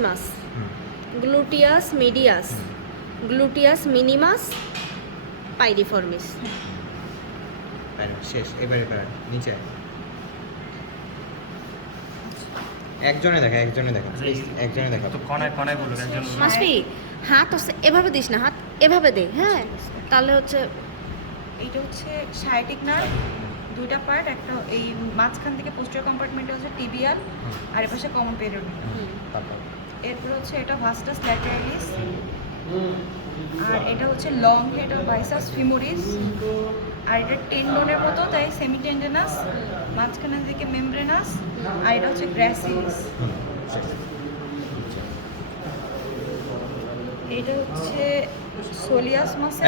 মাস, gluteus medias, gluteus মিনিমাস, piriformis. শেষ। এবারে নিচে একজনে দেখা তো কনায় বলুন একজন মাসফি হাত হচ্ছে এভাবে দিস না, হাত এভাবে দে, হ্যাঁ তাহলে হচ্ছে এইটা হচ্ছে সায়াটিক নার্ভ, দুইটা পার্ট, একটা এই মাঝখান থেকে পোস্টেরিয়র কম্পার্টমেন্টে হচ্ছে টিবিয়াল আর এপাশে কমন পেরিওনিয়াম। এরপর হচ্ছে এটা ভাস্টাস ল্যাটেরালিস, আর এটা হচ্ছে লং হেড অফ বাইসাস ফিমোরিস, আর এটা টেন্ডনের মতো তাই সেমি টেন্ডেনাস, মাঝখানের দিকে মেমব্রেনাস, আর এটা হচ্ছে গ্র্যাসিলিস। এটা হচ্ছে soleus muscle,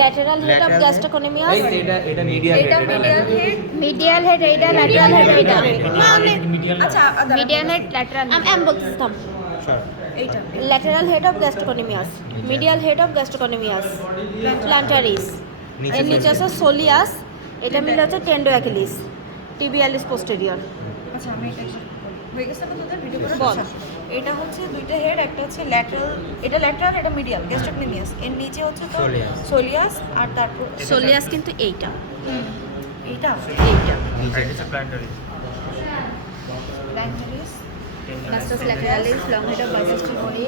lateral head of gastrocnemius, এটা মিডিয়াল এটা মিডিয়াল হেড। মিডিয়াল হেড, এইটা ল্যাটেরাল হেড, এইটা আচ্ছা মিডিয়াল হেড ল্যাটেরাল, আমি বলছিলাম এইটা lateral head of gastrocnemius, medial head of gastrocnemius, plantaris, এর নিচে আছে সোলিয়াস, এটা মিলে হচ্ছে টেন্ডো অ্যাকিলিস, টিবিয়ালিস পোস্টেরিয়র। আচ্ছা আমি এটা একটু বলি। হয়ে গেছে না তোদের ভিডিও করে? বল। আচ্ছা, এটা হচ্ছে দুইটা হেড, একটা হচ্ছে ল্যাটারাল, এটা ল্যাটারাল, এটা মিডিয়াল গ্যাস্ট্রোকনেমিয়াস, এর নিচে হচ্ছে তো সোলিয়াস, আর তারপর সোলিয়াস কিন্তু এইটা, এইটা প্ল্যান্টারি প্ল্যান্টারিস, গাস্টাস ল্যাটেরালিস, লং হেড অফ বাইসাস ফিমোরিস,